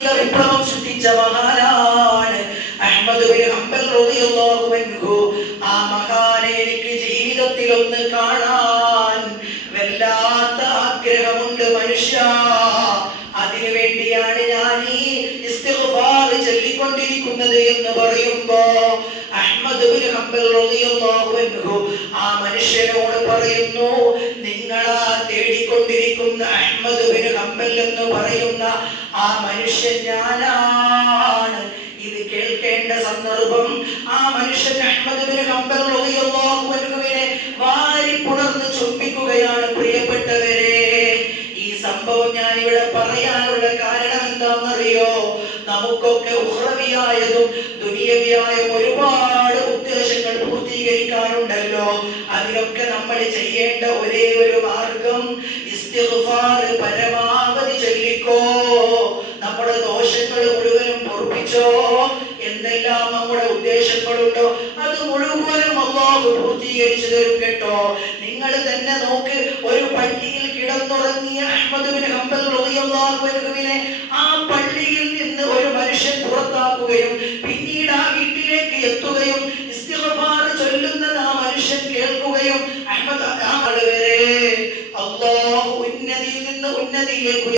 വിപ്ലവം സൃഷ്ടിച്ച മഹാനാണ് അഹ്മദ് ബിൻ ഹംബൽ റളിയല്ലാഹു അൻഹു. ആ മഹാനെ എനിക്ക് ജീവിതത്തിൽ ഒന്ന് കാണാൻ വല്ലാത്ത ആഗ്രഹമുണ്ട് മനുഷ്യ. അതിനു വേണ്ടിയാണ് ഞാൻ ഈ ഇസ്തിഗ്ഫാർ ചൊല്ലിക്കൊണ്ടിരിക്കുന്നത് എന്ന് പറയുമ്പോ അഹ്മദ് ബിൻ ഹംബൽ റളിയല്ലാഹു അൻഹു ആ മനുഷ്യനോട് പറയുന്നു, നിങ്ങളാ തേടിക്കൊണ്ടിരിക്കുന്ന അഹ്മദ് ബിൻ ഹംബൽ എന്ന് പറയുന്ന ആ മനുഷ്യൻ ഞാനാണ്. ഇത് കേൾക്കേണ്ട സന്ദർഭം ആ മനുഷ്യൻ അഹ്മദ് ബിൻ ഹംബൽ റളിയല്ലാഹു അൻഹുവിനെ വാരി പുണർന്ന് ചുംബിക്കുകയാണ്. പ്രിയപ്പെട്ടവരെ, ഈ സംഭവം ഞാൻ ഇവിടെ പറയാനുള്ള കാരണം എന്താണെന്നറിയോ? നമുക്കൊക്കെ ഉഖ്റവിയായതും ദുനിയവിയായ ഒരുപാട് ഉദ്ദേശങ്ങൾ പൂർത്തീകരിക്കാനുണ്ടല്ലോ. അതിനൊക്കെ നമ്മൾ ചെയ്യേണ്ട ഒരേ ഒരു മാർഗം ഇസ്തിഗ്ഫാർ പരമാവധി ചൊല്ലിക്കോ. നമ്മുടെ ദോഷങ്ങൾ മുഴുവനും പൊറുപ്പിച്ചോ. എന്തെല്ലാം നമ്മുടെ ഉദ്ദേശങ്ങളുണ്ടോ അത് മുഴുവനും അല്ലാഹു പൂർത്തീകരിച്ചു തരും കേട്ടോ. നിങ്ങൾ തന്നെ നോക്ക്, ഒരു പള്ളിയിൽ കിടന്നുറങ്ങിയ അഹ്മദ് ബിൻ ഹംബൽ റളിയല്ലാഹു അൻഹുവിനെ ആ പള്ളിയിൽ നിന്ന് ഒരു മനുഷ്യൻ പുറത്താക്കുകയും പിന്നീട് ആ വീട്ടിലേക്ക് എത്തുകയും ഇസ്തിഗ്ഫാർ ചൊല്ലുന്നത് ആ മനുഷ്യൻ കേൾക്കുകയും അഹ്മദ് വരെ അല്ലാഹു ഉന്നതിയിൽ നിന്ന് ഉന്നതിയിലേക്ക്